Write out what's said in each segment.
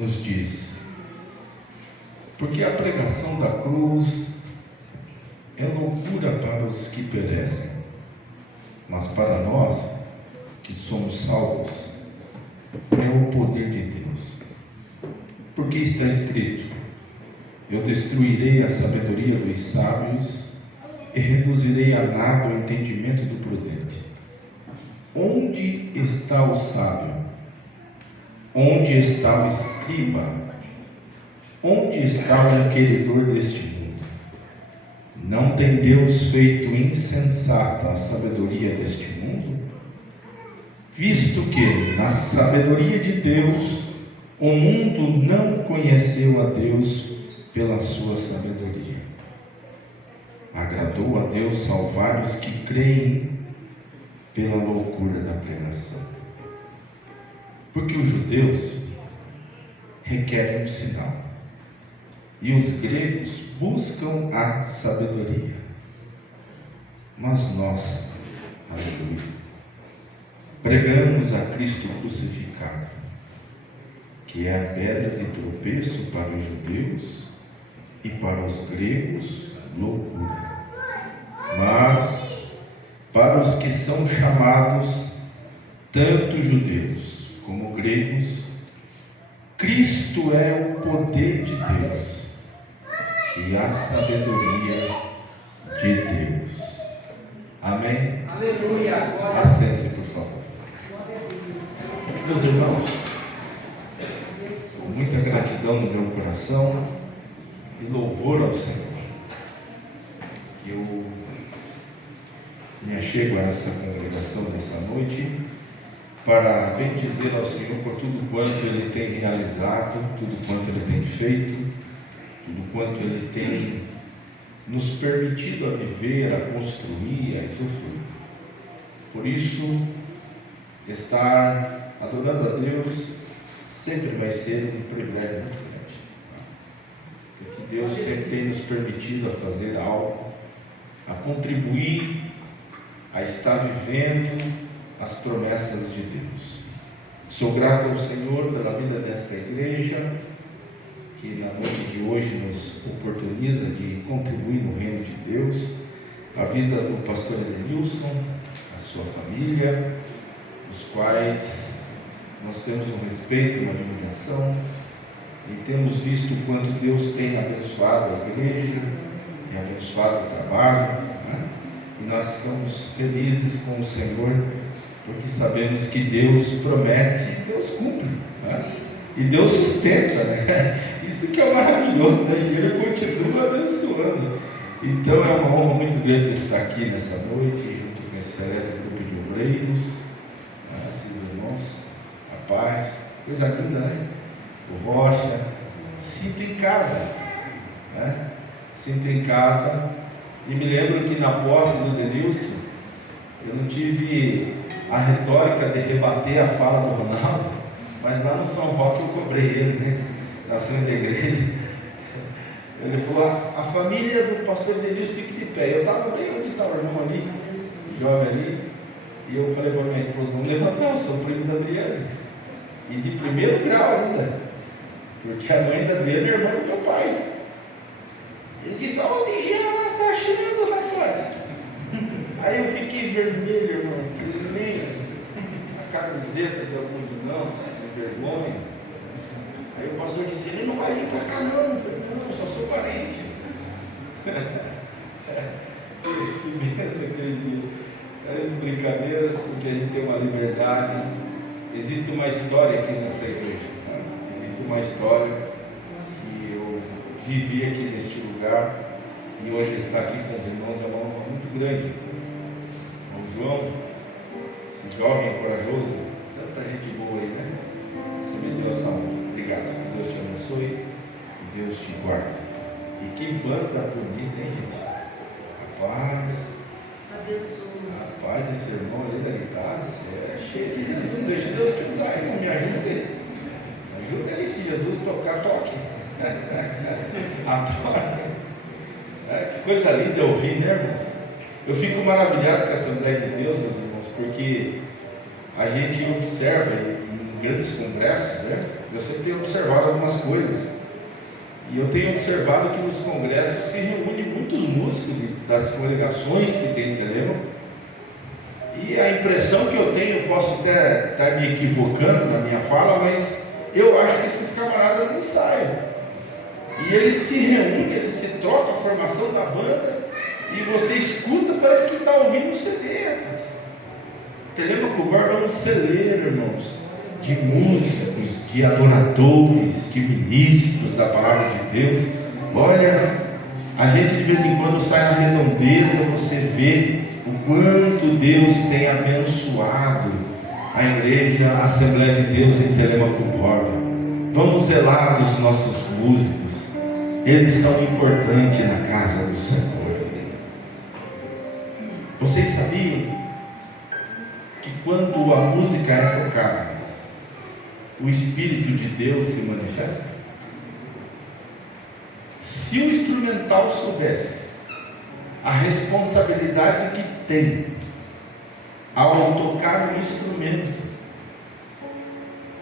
nos diz: porque a pregação da cruz é loucura para os que perecem, mas para nós que somos salvos é o poder de Deus. Porque está escrito: eu destruirei a sabedoria dos sábios e reduzirei a nada o entendimento do prudente. Onde está o sábio? Onde está o escriba? Onde está o inquiridor deste mundo? Não tem Deus feito insensata a sabedoria deste mundo? Visto que, na sabedoria de Deus, o mundo não conheceu a Deus pela sua sabedoria. Agradou a Deus salvar os que creem pela loucura da pregação. Porque os judeus requerem um sinal, e os gregos buscam a sabedoria. Mas nós, aleluia, pregamos a Cristo crucificado, que é a pedra de tropeço para os judeus e para os gregos, loucura. Mas para os que são chamados, tanto judeus como gregos, Cristo é o poder de Deus e a sabedoria de Deus. Amém? Aleluia. Assente-se, por favor. Meus irmãos, com muita gratidão no meu coração e louvor ao Senhor, eu me achego a essa congregação nessa noite para bendizer ao Senhor por tudo quanto Ele tem realizado, tudo quanto Ele tem feito, tudo quanto Ele tem nos permitido a viver, a construir, a usufruir. Por isso, estar adorando a Deus sempre vai ser um privilégio muito grande, porque Deus sempre tem nos permitido a fazer algo, a contribuir, a estar vivendo as promessas de Deus. Sou grato ao Senhor pela vida desta igreja, que na noite de hoje nos oportuniza de contribuir no reino de Deus, a vida do pastor Edenilson, a sua família, os quais nós temos um respeito, uma admiração, e temos visto o quanto Deus tem abençoado a igreja, e abençoado o trabalho, né? E nós ficamos felizes com o Senhor, porque sabemos que Deus promete, Deus cumpre, né? E Deus sustenta, né? Isso que é maravilhoso, né? E Ele continua abençoando. Então é uma honra muito grande estar aqui nessa noite, junto com esse seleto grupo de obreiros, né? Esses irmãos, a paz, coisa linda, né? O Rocha, sinto em casa, né? Sinto em casa, e me lembro que na posse do Denilson, eu não tive a retórica de rebater a fala do Ronaldo, mas lá no São Roque eu cobrei ele, né? Na frente da igreja. Ele falou: a família do pastor Denilson fica de pé. Eu estava bem onde estava o irmão ali, jovem ali, e eu falei para minha esposa: não levanta não, sou primo da Adriana, e de primeiro grau ainda, porque a mãe da Adriana é irmã do meu pai. Ele disse: onde Gela está achando, rapaz? Aí eu fiquei vermelho, irmão, porque nem a camiseta de alguns irmãos, com vergonha. Aí o pastor disse: ele não vai vir para cá não. Eu falei: não, eu só sou parente. Que benção, querido. As brincadeiras, porque a gente tem uma liberdade. Existe uma história aqui nessa igreja, né? Existe uma história que eu vivi aqui neste lugar, e hoje estar aqui com os irmãos é uma honra muito grande. O João, esse jovem corajoso, tanta gente boa aí, né? Você me deu essa honra. Obrigado. Que Deus te abençoe e Deus te guarde. E que banda bonita, hein, gente? Rapaz, rapaz, esse irmão ali da guitarra é cheio de Jesus. Deixa Deus te usar, irmão. Me ajude. Ajuda aí, se Jesus tocar, toque. Adora. Que coisa linda ouvir, né, irmãos? Eu fico maravilhado com a Assembleia de Deus, meus irmãos, porque a gente observa em grandes congressos, né? Eu sempre tenho observado algumas coisas. E eu tenho observado que nos congressos se reúnem muitos músicos das congregações que tem em Telêmaco. E a impressão que eu tenho, posso até estar me equivocando na minha fala, mas eu acho que esses camaradas não ensaiam. E eles se reúnem, eles se trocam a formação da banda, e você escuta, parece que está ouvindo um CD. Telêmaco Borba é um celeiro, irmãos, de músicos, de adoradores, de ministros da palavra de Deus. Olha, a gente de vez em quando sai na redondeza, você vê o quanto Deus tem abençoado a igreja, a Assembleia de Deus em Telêmaco Borba. Vamos zelar dos nossos músicos, eles são importantes na casa do Senhor. Vocês sabiam que quando a música é tocada, o Espírito de Deus se manifesta? Se o instrumental soubesse a responsabilidade que tem ao tocar o instrumento,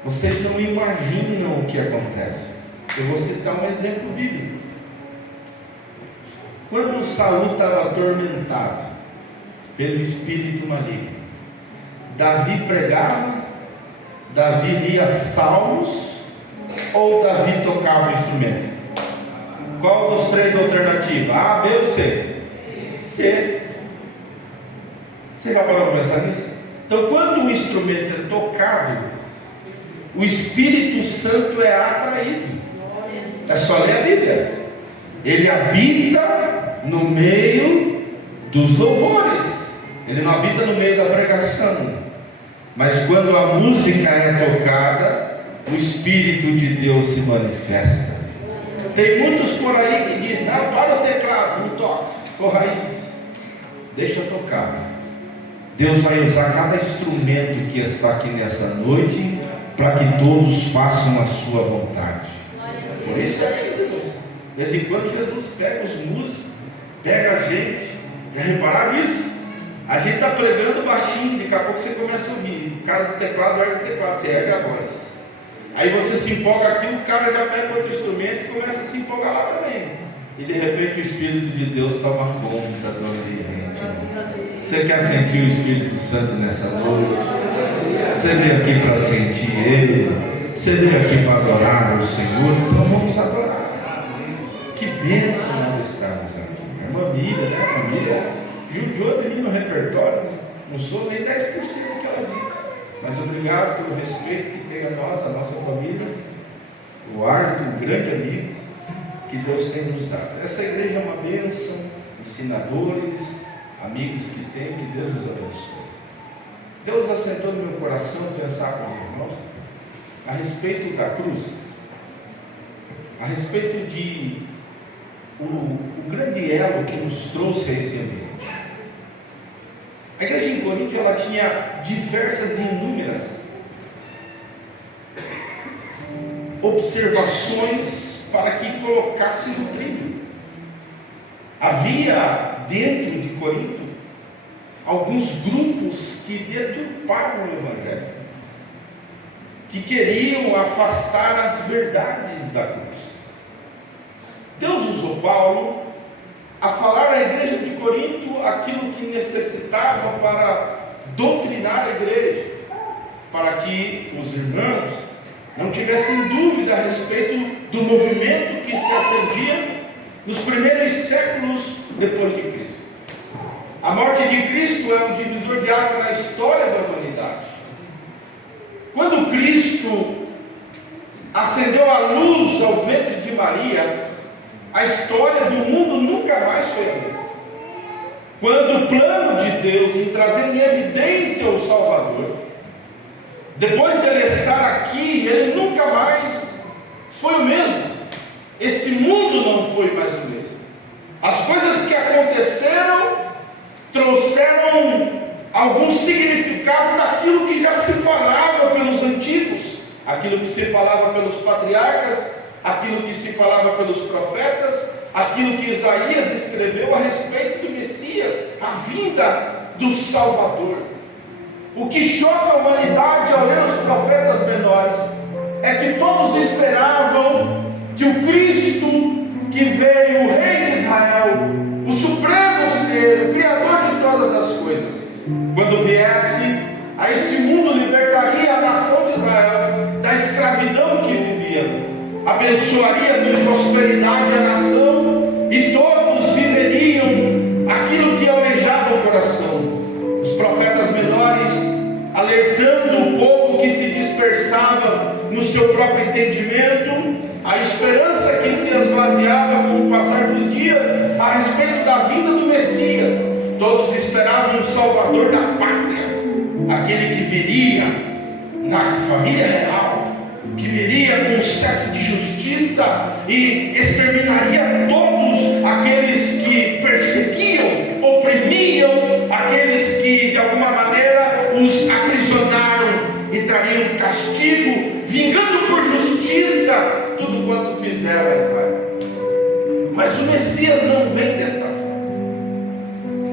vocês não imaginam o que acontece. Eu vou citar um exemplo bíblico. Quando Saul estava atormentado pelo espírito maligno, Davi pregava, Davi lia salmos ou Davi tocava o instrumento? Qual dos três alternativas? A, B ou C? C. Você já parou para pensar nisso? Então, quando o instrumento é tocado, o Espírito Santo é atraído. É só ler a Bíblia. Ele habita no meio dos louvores. Ele não habita no meio da pregação. Mas quando a música é tocada, o Espírito de Deus se manifesta. Tem muitos por aí que dizem: não, para o teclado, não toca, corra isso, deixa tocar. Deus vai usar cada instrumento que está aqui nessa noite para que todos façam a sua vontade. Por isso de vez em quando Jesus pega os músicos, pega a gente. Já repararam isso? A gente está pregando baixinho, daqui a pouco você começa a ouvir. O cara do teclado ergue o teclado, você ergue a voz. Aí você se empolga aqui, o cara já pega outro instrumento e começa a se empolgar lá também. E de repente o Espírito de Deus toma conta do ambiente. Você quer sentir o Espírito Santo nessa noite? Você veio aqui para sentir Ele? Você veio aqui para adorar o Senhor? Então vamos adorar. Que bênção nós estamos aqui. É uma vida, né? A família judiou de mim no repertório. Não sou nem 10% do que ela disse. Mas obrigado pelo respeito que tem a nós, a nossa família, o Arthur, um grande amigo que Deus tem nos dado. Essa igreja é uma bênção, ensinadores, amigos que tem, que Deus nos abençoe. Deus assentou no meu coração pensar com os irmãos a respeito da cruz, a respeito de o grande elo que nos trouxe a esse ambiente. A igreja em Corinto, ela tinha diversas e inúmeras observações para que colocasse no trilho. Havia dentro de Corinto alguns grupos que deturpavam o Evangelho, que queriam afastar as verdades da cruz. Deus usou Paulo a falar à igreja de Corinto aquilo que necessitava para doutrinar a igreja, para que os irmãos não tivessem dúvida a respeito do movimento que se acendia nos primeiros séculos depois de Cristo. A morte de Cristo é um divisor de água na história da humanidade. Quando Cristo acendeu a luz ao ventre de Maria, a história do mundo nunca mais foi a mesma. Quando o plano de Deus em trazer em evidência o Salvador, depois dele estar aqui, ele nunca mais foi o mesmo. Esse mundo não foi mais o mesmo. As coisas que aconteceram trouxeram algum significado daquilo que já se falava pelos antigos, aquilo que se falava pelos patriarcas, aquilo que se falava pelos profetas, aquilo que Isaías escreveu a respeito do Messias, a vinda do Salvador. O que choca a humanidade ao ler os profetas menores é que todos esperavam que o Cristo que veio, o Rei de Israel, o Supremo Ser, o Criador de todas as coisas, quando viesse a esse mundo, libertaria a nação de Israel da escravidão que vivia, abençoaria com prosperidade a nação, e todos viveriam aquilo que almejava o coração. Os profetas menores alertando o povo que se dispersava no seu próprio entendimento, a esperança que se esvaziava com o passar dos dias a respeito da vinda do Messias. Todos esperavam um Salvador da pátria, aquele que viria na família real, que viria com um cetro de justiça e exterminaria todos aqueles que perseguiam, oprimiam, aqueles que de alguma maneira os aprisionaram e trariam castigo, vingando por justiça tudo quanto fizeram a Israel. Mas o Messias não vem desta forma.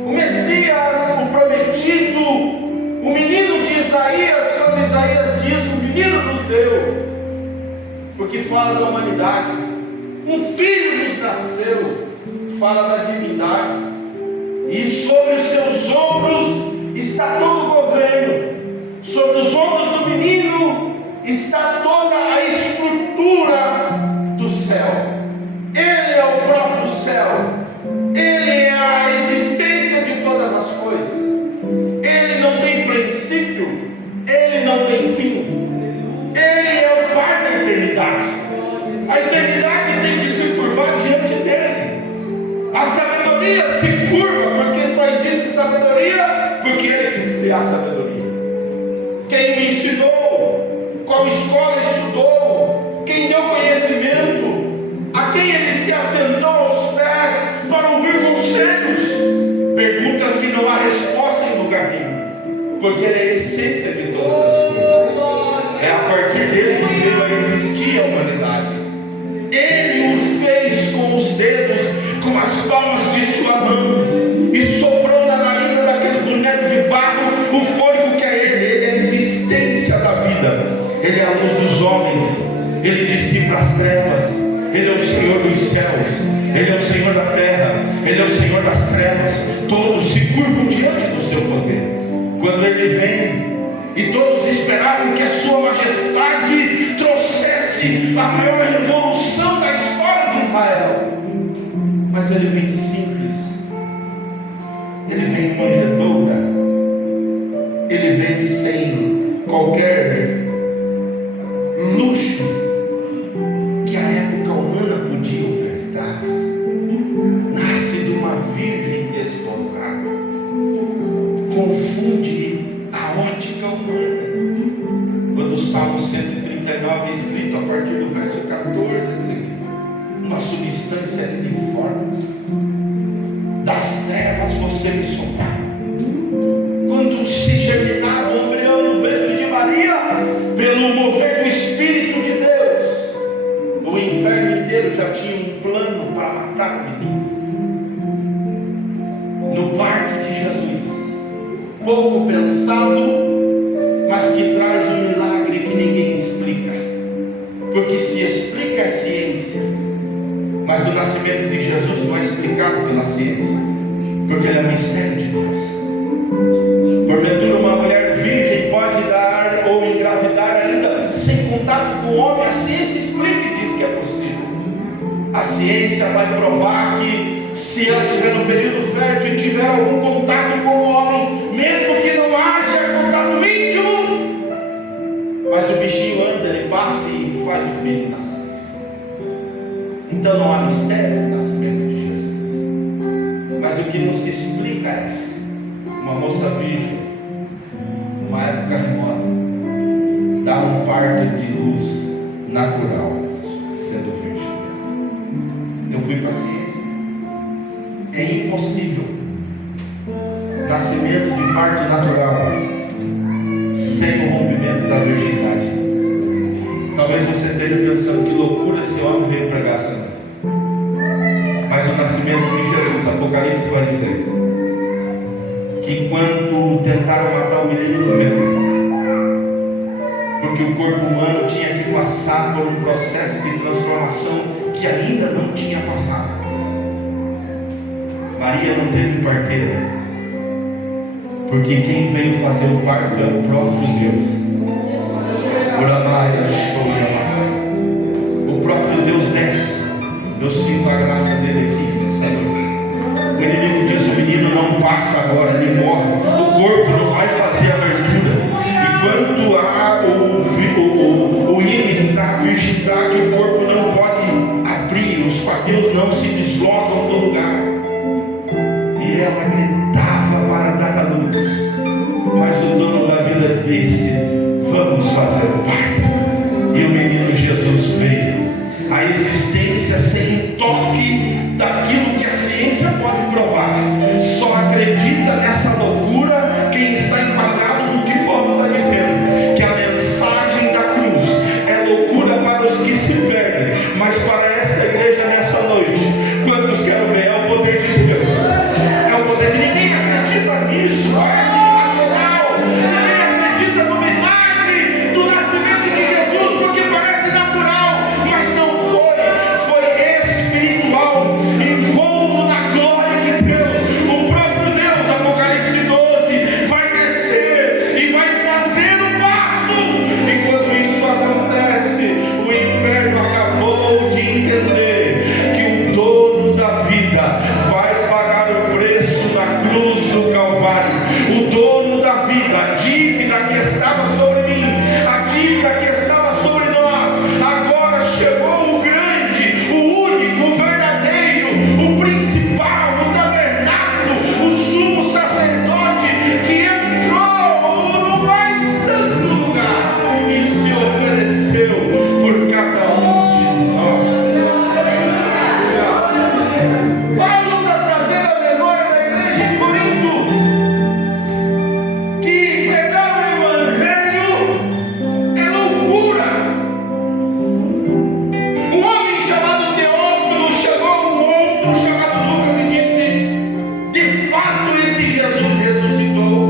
O Messias, o prometido, o menino de Isaías, quando Isaías diz: o menino nos deu, porque fala da humanidade. Um filho nos nasceu, fala da divindade, e sobre os seus ombros está todo o governo. Sobre os ombros do menino está toda a estrutura do céu. Ele é o próprio céu, ele é a existência de todas as coisas. Ele não tem princípio, ele não tem fim. Ele é o Pai da eternidade. A eternidade tem que se curvar diante dele. A sabedoria se curva, porque só existe sabedoria porque ele quis criar a sabedoria. Quem me ensinou, qual escola estudou, quem deu conhecimento, a quem ele se assentou aos pés para ouvir conselhos, perguntas que não há resposta em lugar nenhum, porque ele é a essência de todas as coisas. É a partir dele que veio a existir a humanidade. Ele o fez com os dedos, com as palmas de sua mão, e soprou na narina daquele boneco de barro o fôlego que é ele. Ele é a existência da vida, ele é a luz dos homens, ele dissipa as trevas, ele é o Senhor dos céus, ele é o Senhor da terra, ele é o Senhor das trevas. Todos se curvam diante do seu poder quando ele vem, e todos esperavam que a sua majestade trouxesse a maior revolução da história de Israel. Mas ele vem simples, ele vem em manjedoura, ele vem sem qualquer luxo que a época humana podia ofertar. Nasce de uma virgem desposada, confunde a ótica humana. Quando o Salmo 139 é escrito a partir do verso 14, assim: uma substância uniforme, das trevas você me soprou. Quando se germinava o embrião no ventre de Maria, pelo mover do Espírito de Deus, o inferno inteiro já tinha um plano para matar o menino. No parto de Jesus, pouco pensado, mas que traz um milagre que ninguém explica, porque se explica a ciência, mas o nascimento de Jesus não é explicado pela ciência, porque ele é mistério de Deus. Porventura uma mulher virgem pode dar ou engravidar ainda sem contato com o homem? A ciência explica e diz que é possível. A ciência vai provar que se ela estiver no período fértil e tiver algum contato com o homem, mesmo que não haja contato íntimo, mas o bichinho anda, ele passa e faz o filho nascer. Então não há mistério no nascimento de Jesus. Mas o que não se explica é uma moça virgem, numa época remota, dá um parto de luz natural, sendo virgem. Eu fui para a ciência. É impossível nascimento de parto natural sem o rompimento da virgindade. Talvez você esteja pensando: que loucura, esse homem veio pregar essa noite. Mas o nascimento de Jesus, Apocalipse vai dizer que enquanto tentaram matar o menino no ventre, porque o corpo humano tinha que passar por um processo de transformação que ainda não tinha passado. Maria não teve parteira, porque quem veio fazer o parto é o próprio Deus. O próprio Deus desce. Eu sinto a graça dele aqui nessa noite. O inimigo diz: o menino não passa agora, ele morre. O corpo não vai fazer abertura. Enquanto há o ímã da virgindade, o corpo não pode abrir, os quadris não se deslocam do lugar. E ela gritava para dar a luz, mas o dono da vida disse: vamos fazer o parto. E o menino Jesus veio à existência sem toque daquilo que a ciência pode provar. Só acredita nessa loucura quem está enquadrado no que Paulo está dizendo, que a mensagem da cruz é loucura para os que se perdem, mas para esta igreja nessa noite, quantos querem ver? É o poder de Deus, é o poder de ninguém acredita nisso, parece natural, ninguém acredita no milagre do nascimento de Jesus, porque parece natural, mas não foi espiritual, envolto na glória de Deus. O próprio Deus, Apocalipse 12, vai descer e vai fazer o parto. Enquanto isso acontece, o inferno acabou de entender que o dono da vida vai pagar o preço da cruz do Calvário. O dono da vida, a dívida que estava sobre mim, a dívida que estava sobre nós, agora chegou o grande, o único, o verdadeiro, o principal, o tabernáculo, o sumo sacerdote que entrou no mais santo lugar e se ofereceu por cada um de nós. Paulo está trazendo a memória da igreja em Corinto que pregar o evangelho é loucura. Um homem chamado Teófilo chegou a um outro chamado Lucas e disse: de fato esse Jesus ressuscitou.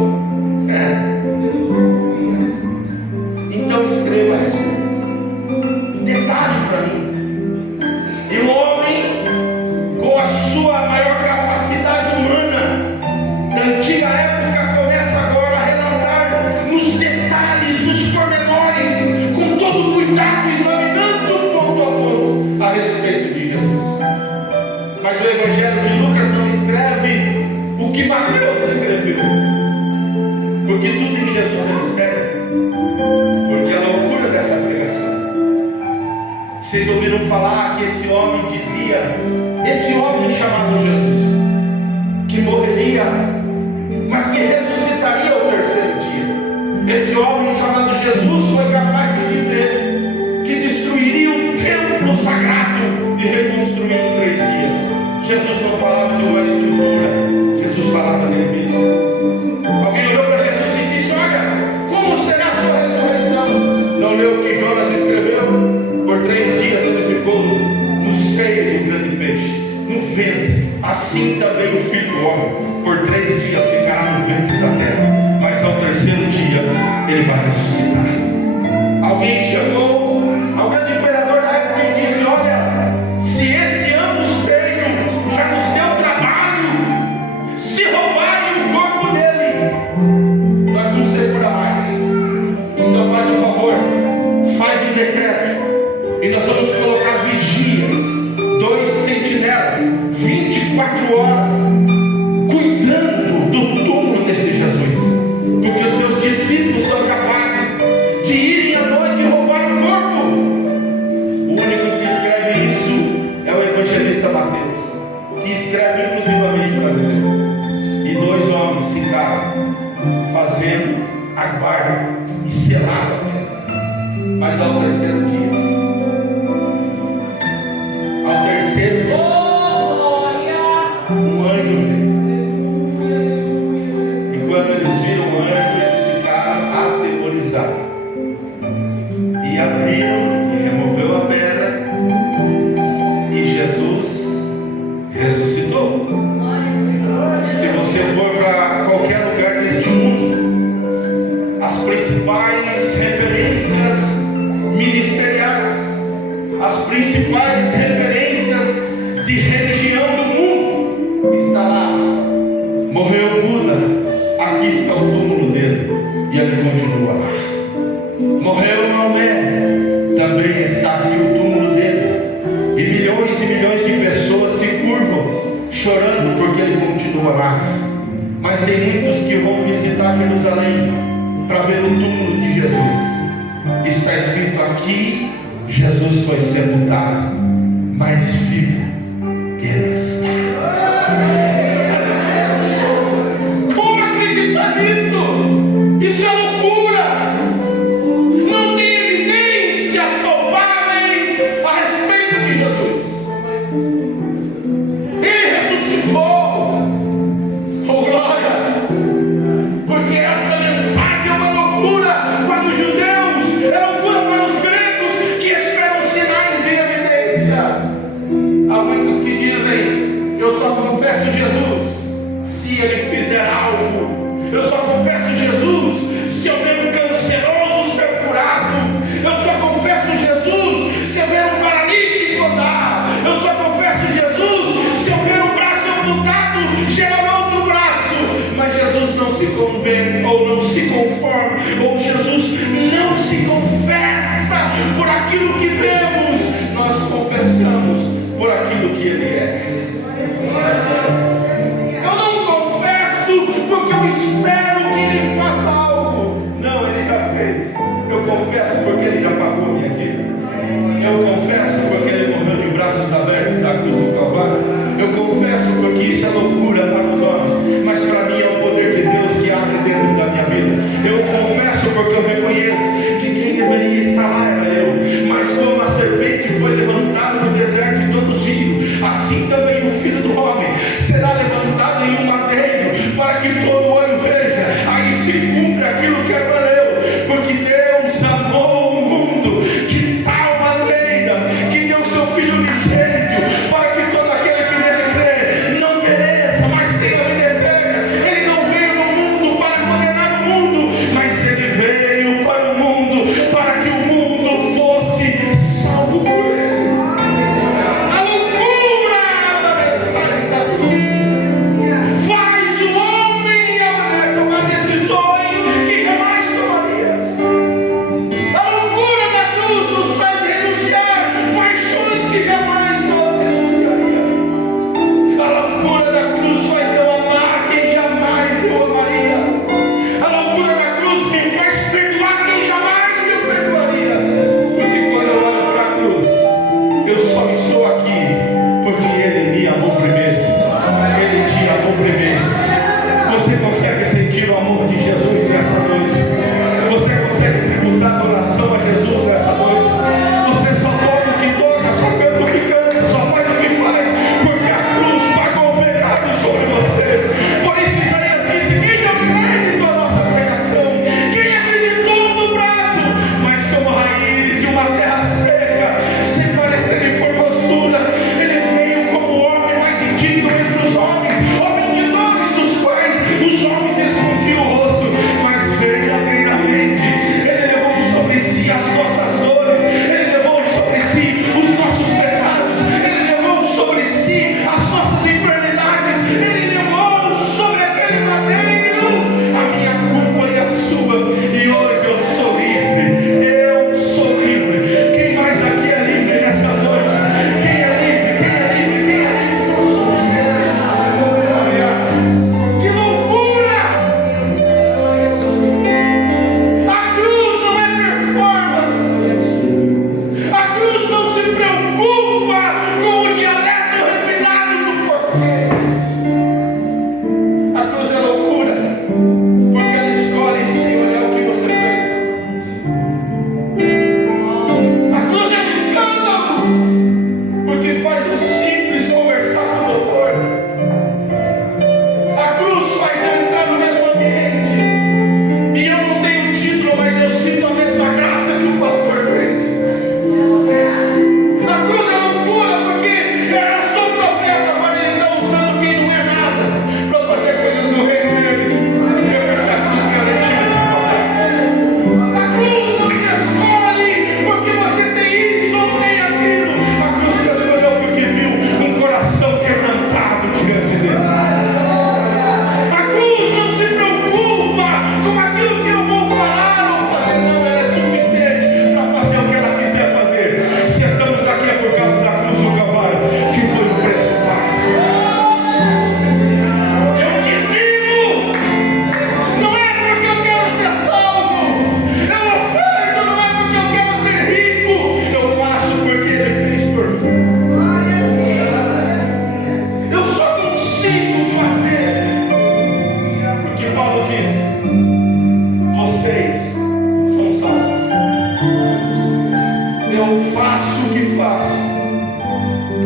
Então escreva isso. Detalhe para mim. E um homem com a sua maior capacidade humana da antiga época começa agora a relatar nos detalhes, nos pormenores, com todo cuidado, examinando ponto a ponto a respeito de Jesus. Mas o Evangelho de Lucas não escreve o que Mateus escreveu, porque tudo em Jesus ele escreve, porque é a loucura dessa pregação. Vocês ouviram falar que esse homem dizia, esse homem chamado Jesus, que morreria, mas que ressuscitaria ao terceiro dia. Esse homem chamado Jesus foi capaz de dizer que destruiria o templo sagrado e reconstruiria em 3 dias. Jesus não falava de uma estrutura, Jesus falava dele mesmo. Alguém olhou para Jesus e disse: olha, como será a sua ressurreição? Não leu o que Jonas escreveu? Por 3 dias ele ficou no seio do grande peixe, no vento. Assim também o Filho do Homem, por 3 dias ficará no ventre da terra, mas ao terceiro dia ele vai ressuscitar. Alguém chegou ao grande imperador da época e disse: olha, se esse ano feio já nos deu trabalho, se roubarem o corpo dele, nós não segura mais. Então faz um favor, faz um decreto, e nós vamos colocar vigias, 2 sentinelas, 24 horas, cuidando do túmulo desse Jesus, porque os seus discípulos são capazes de irem à noite e roubar o corpo. O único que escreve isso é o evangelista Mateus, que escreve inclusivamente para ele. E 2 homens ficaram fazendo a guarda e selaram, mas ao terceiro dia, um anjo veio. E quando eles viram o anjo, eles ficaram atemorizados. E abriram e removeu a pedra. E Jesus ressuscitou. Se você for para qualquer lugar deste mundo, as principais referências principais referências de religião do mundo. Está lá. Morreu Buda, aqui está o túmulo dele, e ele continua lá. Morreu Maomé, também está aqui o túmulo dele, e milhões de pessoas se curvam, chorando porque ele continua lá. Mas tem muitos que vão visitar Jerusalém para ver o túmulo de Jesus. Está escrito aqui: Jesus foi sepultado, mas vivo ele está. Como acreditar nisso? Isso é loucura. Não tem evidências palpáveis a respeito de Jesus. Ele ressuscitou. Oh glória! Porque essa mensagem é uma loucura para os judeus, é loucura para os gregos que esperam sinais e evidência. Há muitos que dizem: eu só confesso Jesus se ele fizer algo. Eu só confesso Jesus se eu ver um canceroso ser curado. Eu só confesso Jesus se eu ver um paralítico andar. Eu só confesso Jesus se eu ver um braço amputado gerar outro braço. Mas Jesus não se convence, ou não se conforma, ou Jesus não se confessa por aquilo que vemos. Nós confessamos por aquilo que Ele é. Eu não confesso porque eu espero que Ele faça algo. Não, Ele já fez. Eu confesso porque Ele já pagou a minha dívida. Eu confesso porque Ele morreu de braços abertos na cruz do Calvário. Eu confesso porque isso é loucura para os homens, mas para mim é o poder de Deus que age dentro da minha vida. Eu confesso porque eu reconheço que quem deveria estar lá era eu, mas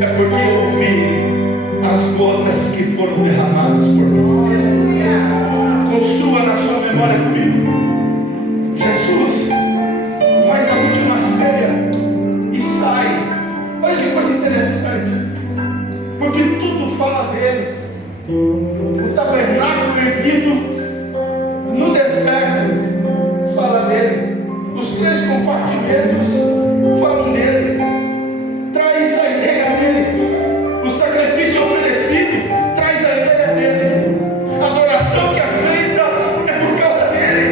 é porque eu vi as gotas que foram derramadas por mim. Construa na sua memória comigo. Jesus faz a última ceia e sai. Olha que coisa interessante, porque tudo fala dele. O tabernáculo erguido no deserto fala dele. Os 3 compartimentos falam dele. Traz a ideia dele. O sacrifício oferecido traz a ideia dele. A adoração que é feita é por causa dele.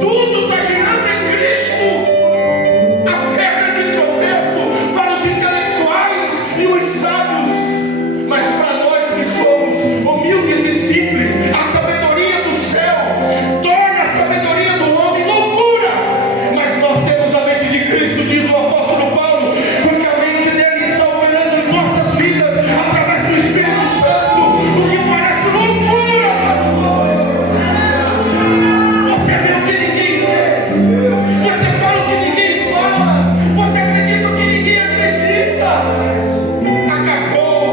Tudo está girando em Cristo. A pedra de tropeço para os intelectuais e os sábios, mas para nós que somos humildes e simples, a sabedoria do céu torna a sabedoria do homem loucura. Mas nós temos a mente de Cristo, diz o apóstolo Paulo, porque a mente dele está operando em nossas vidas através do Espírito Santo, o que parece loucura. Você vê o que ninguém vê, você fala o que ninguém fala, você acredita o que ninguém acredita. Acabou,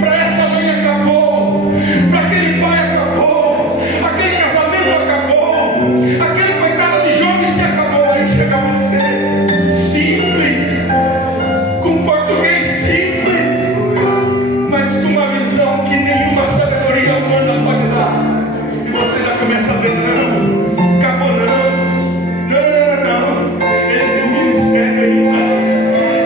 para essa mãe acabou, para aquele pai acabou, aquele casamento acabou, aquele coitado de jovem se acabou. Aí chega você, simples, com português simples, mas com uma visão que nenhuma sabedoria humana pode dar. E você já começa a ver, não, acabou não, ele tem um ministério ainda,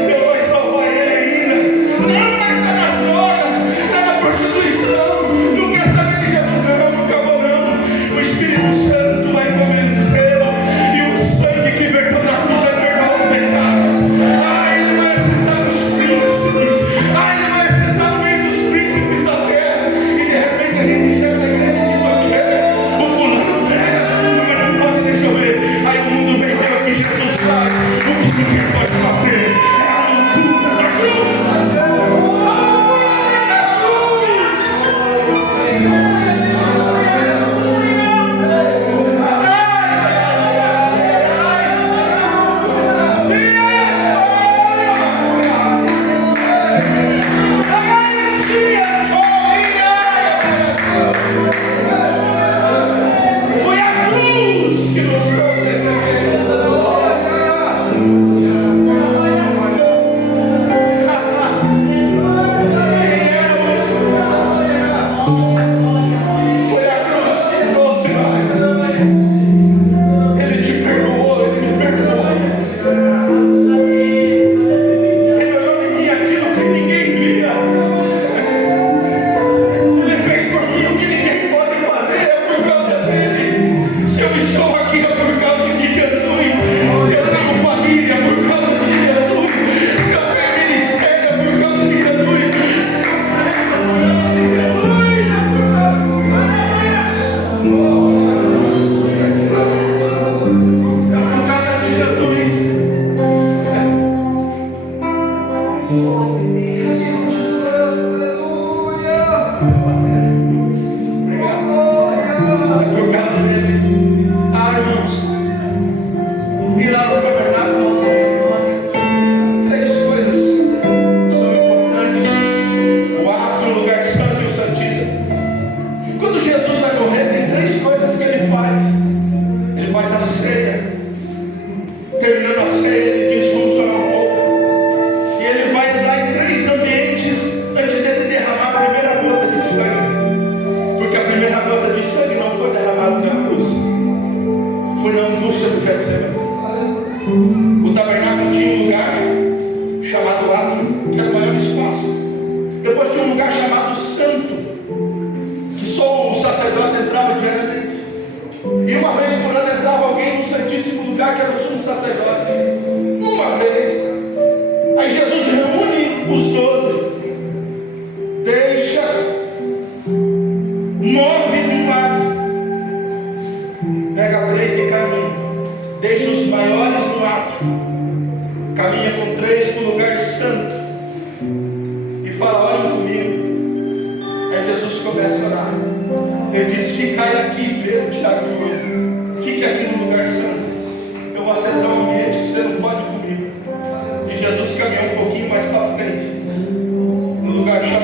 Deus vai salvar ele ainda. Não, mas está nas drogas, está na prostituição, não quer saber de Jesus, não acabou não. O Espírito Santo vai convencê-lo, e o sangue que verteu da cruz vai perdoar os pecados. Ele vai assentar os príncipes, ele vai assentar no meio dos príncipes da terra. E de repente a gente chega na igreja e diz: ok, o fulano prega, mas não pode, deixa eu ver. Aí o mundo vem ver o que Jesus faz, o que ninguém pode fazer. É a loucura da cruz. Foi a cruz que nos trouxe. Foi a cruz que trouxe mais. Ele te perdoou, ele me perdoou. Ele olhou em mim aquilo que ninguém via. Ele fez por mim o que ninguém pode fazer, é por causa dele. Se eu estou aqui é por causa de Jesus. Se eu tenho família é por causa de Jesus. Se eu tenho ministério é por causa de Jesus. Se eu prego é por causa de Jesus. Por causa dele. Irmãos, ir lá no tabernáculo, 3 coisas são importantes: o ato, o lugar santo e o santíssimo. Quando Jesus vai morrer, tem 3 coisas que ele faz. Ele faz a ceia. Terminando a ceia, ele diz: vamos orar um pouco. E ele vai andar em 3 ambientes antes dele derramar a primeira gota de sangue. Porque a primeira gota de sangue não foi derramada na cruz, foi na angústia do Getsemane. O tabernáculo tinha um lugar chamado átrio, que era o maior espaço. Depois tinha um lugar chamado santo, que só o sacerdote entrava diariamente. E uma vez por ano entrava alguém no santíssimo lugar, que era o sumo sacerdote. Uma vez. Aí Jesus reúne os 12, deixa 9 no lado, pega 3 e caminha, deixa os maiores no lado, caminha com 3 para o lugar santo e fala: olhem comigo. Aí Jesus começa a orar. Ele diz: ficai aqui, Pedro, Tiago e João, fique aqui no lugar santo. Eu vou acessar o ambiente que você não pode ir comigo. E Jesus caminhou um pouquinho mais para frente.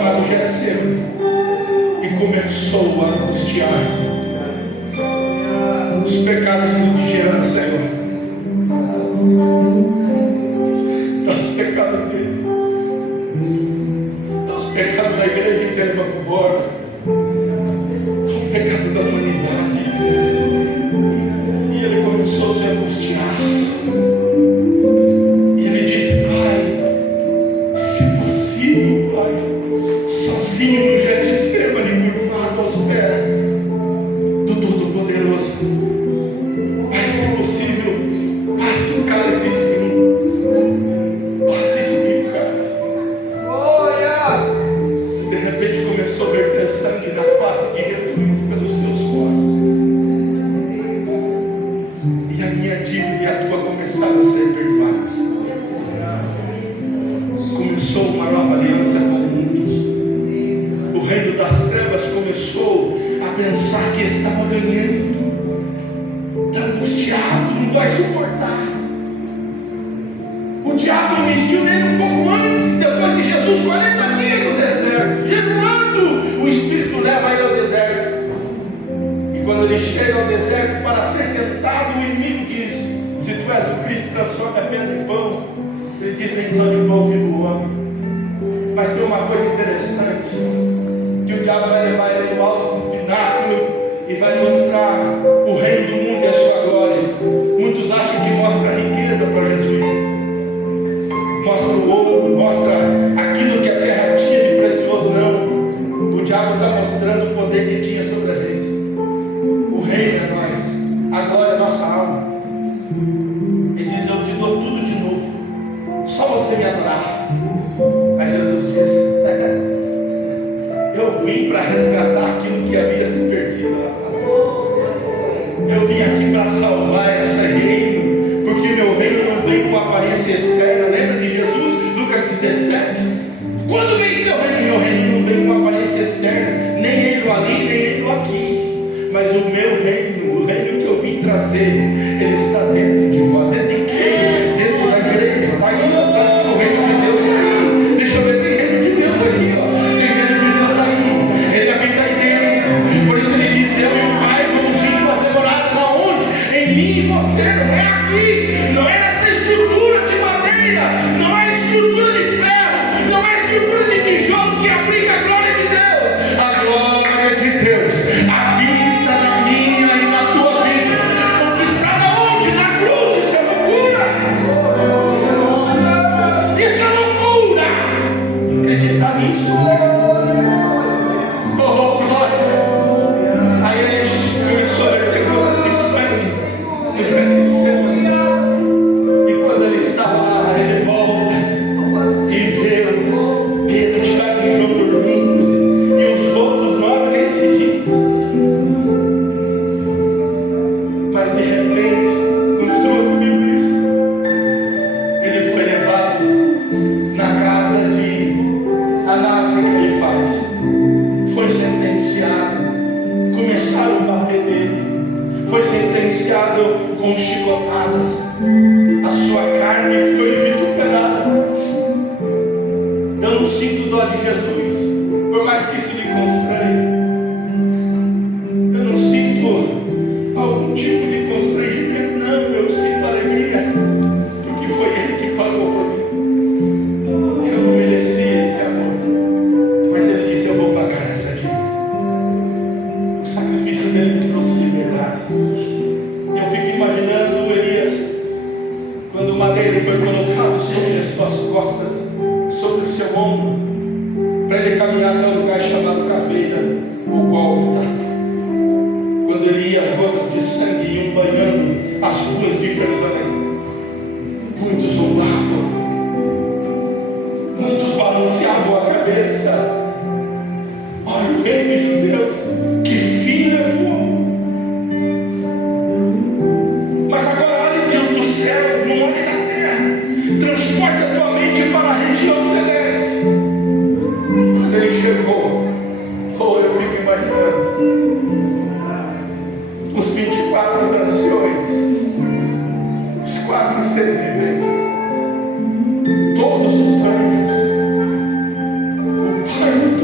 chamado Getsemane e começou a angustiar-se. Os pecados do Jean, Senhor, os pecados dele, os pecados da igreja inteira para fora, o pecado da humanidade. E ele começou a se angustiar. E ele disse: Pai, se possível, Pai, sozinho no Getsemane, curvado aos pés do Todo-Poderoso, Pai, se possível, passe o cálice de mim, passe de mim o cálice. De repente começou a verter sangue na face de Jesus pelos seus corpos. E a minha dívida e a tua começaram a ser perdoadas. Começou uma nova aliança com o mundo. O reino das trevas começou a pensar que estava ganhando. Está angustiado, não vai suportar. O diabo investiu nele um pouco antes, depois de Jesus, 40 dias no deserto, jejuando. O Espírito leva ele ao deserto. E quando ele chega ao deserto para ser tentado, o inimigo diz: se tu és o Cristo, transforma a pedra em pão. Ele diz: nem só de pão vive o homem. Mas tem uma coisa interessante, que o diabo vai levar ele no alto do pináculo e vai mostrar o reino do mundo e a sua glória. Muitos acham que mostra a riqueza para Jesus, mostra o ouro, mostra aquilo que a terra tinha de precioso. Não, o diabo está mostrando o poder que tinha sobre a gente. O reino é nós, a glória é nossa alma. Ele diz: eu te dou tudo de novo, só você me adorar. Mas Jesus disse: eu vim para resgatar aquilo que havia se perdido lá atrás. Eu vim aqui para salvar esse reino, porque meu reino não vem com aparência externa. Lembra de Jesus, Lucas 17? Quando vem seu reino? Meu reino não vem com aparência externa, nem ele ali, nem ele aqui. Mas o meu reino, o reino que eu vim trazer, ele está dentro de vós. Dentro de quem? Dentro da igreja. Está aí, o reino de Deus está aí. Deixa eu ver, tem reino de Deus aqui, ó. Tem reino de Deus aí. Ele habita aí dentro. Por isso ele diz: eu e o Pai vamos vir fazer morada na onde? Em mim e você. Não é aqui, não é nessa estrutura de madeira, não é estrutura de ferro, não é estrutura de tijolo que abriga a glória de Deus. A glória de Deus habita na minha e na tua vida, porque está na onde? Na cruz. Isso é loucura. Isso é loucura. Acreditar nisso. Oh, glória. Aí a gente começou a ver gotas de sangue no Getsemane. E quando ele estava lá, ele volta e vê Pedro, Tiago e João dormindo, e os outros 9 nem se diz. Mas de repente, construa comigo isso, ele foi levado na casa de Anás e Caifás, foi sentenciado, começaram a bater nele, foi sentenciado com chicotadas, a sua carne foi vituperada. Eu não sinto dó de Jesus, por mais que isso me constranhe. Eu não sinto algum tipo de constrangimento, não. Eu sinto alegria, porque foi Ele que pagou por mim. Eu não merecia esse amor, mas Ele disse: eu vou pagar essa dívida. O sacrifício dele me trouxe liberdade. Eu fico imaginando Elias, quando o madeiro foi colocado sobre as suas costas, sobre o seu ombro, para ele caminhar até um lugar chamado Caveira, o Gólgota. Quando ele ia, as gotas de sangue iam banhando as ruas de Jerusalém. Muitos zombavam, muitos balanceavam a cabeça. Olha o rei dos judeus, que fim levou. Mas agora olhe do céu, não olhe da terra. Transporta a tua mente para a região celeste. Quando ele chegou, eu fico imaginando os 24 anciões, os 4 seres viventes, todos os anjos, o Pai do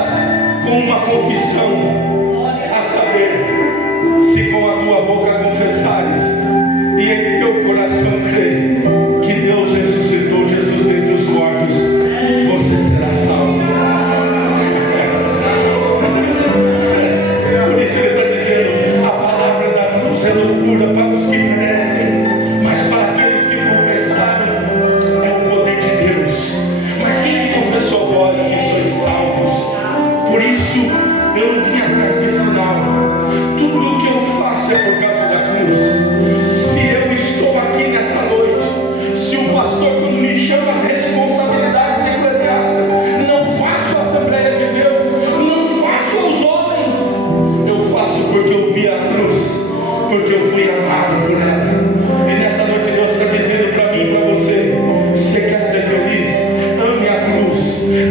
começa com uma confissão, a saber, se com a tua boca confessares e em teu coração crer que Deus ressuscitou Jesus dentre os mortos, você será salvo. Por isso ele está dizendo, a palavra da cruz é loucura para os que perecem, mas para aqueles que confessaram é o poder de Deus. Mas quem confessou vós que sois salvos? Por isso eu não vim atrás de sinal. Tudo o que eu faço é por causa da cruz. Se eu estou aqui nessa noite, se o pastor, quando me chama as responsabilidades eclesiásticas, não faço a Assembleia de Deus, não faço aos homens, eu faço porque eu vi a cruz, porque eu fui amado por ela. E nessa noite Deus está dizendo para mim e para você: você quer ser feliz? Ame a cruz,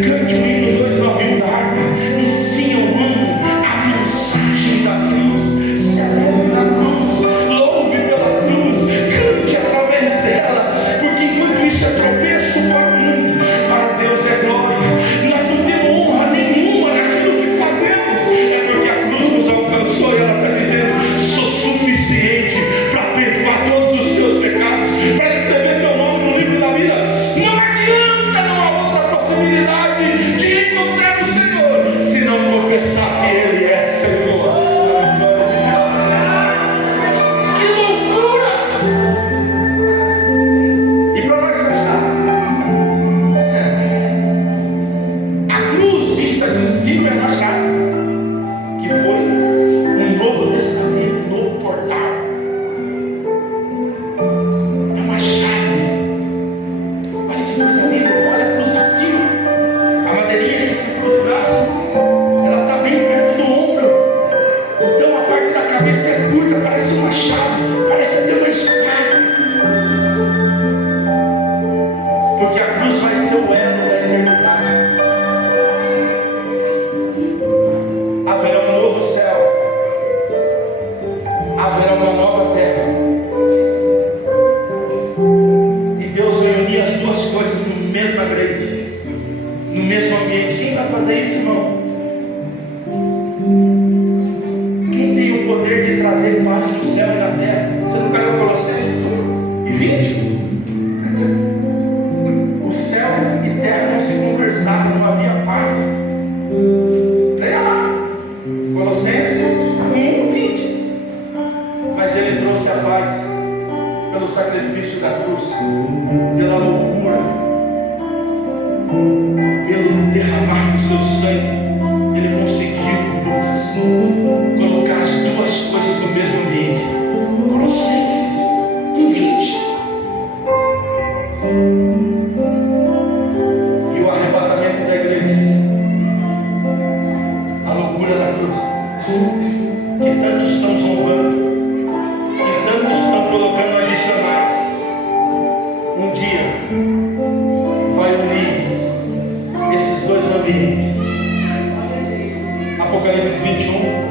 cante o hino 291 da harpa, e sim, eu amo a mensagem da cruz, celebre na cruz, louve pela cruz, cante através dela, porque enquanto isso é tropeço para o mundo, para Deus é glória. Nós não temos honra nenhuma naquilo que fazemos, é porque a cruz nos alcançou e ela está dizendo: sou suficiente para perdoar todos os teus pecados, para escrever teu nome no livro da vida. Não adianta, não há outra possibilidade de encontrar o Senhor se não confessar que Ele é Senhor. Glória a Deus. Que loucura! E para nós fechar, a cruz vista de cima é uma chave, que foi um novo testamento, um novo portal. É uma chave. Olha que coisa linda, olha a cruz de cima. A madeirinha que se cruz braço, ela está bem perto do ombro. Então a parte da cabeça é curta, parece uma chave, parece até uma espada. Porque a cruz vai ser o elo da eternidade. Haverá um novo céu, haverá uma nova terra, e Deus vai unir as duas coisas no mesmo grade, no mesmo ambiente. Quem vai fazer isso, irmão? Quem tem o poder de trazer paz no céu e na terra? Você nunca leu Colossenses 1:20? O céu e terra não se conversavam, não havia paz. Leia lá, Colossenses 1:20. Mas Ele trouxe a paz pelo sacrifício da cruz, pela loucura, pelo derramar do seu sangue. Ele conseguiu, Lucas, colocar as duas coisas no mesmo ambiente. Colossenses 1:20. E o arrebatamento da igreja, a loucura da cruz, que tantos estão zombando, que tantos estão colocando adicionais, um dia vai unir esses dois ambientes. Apocalipse 21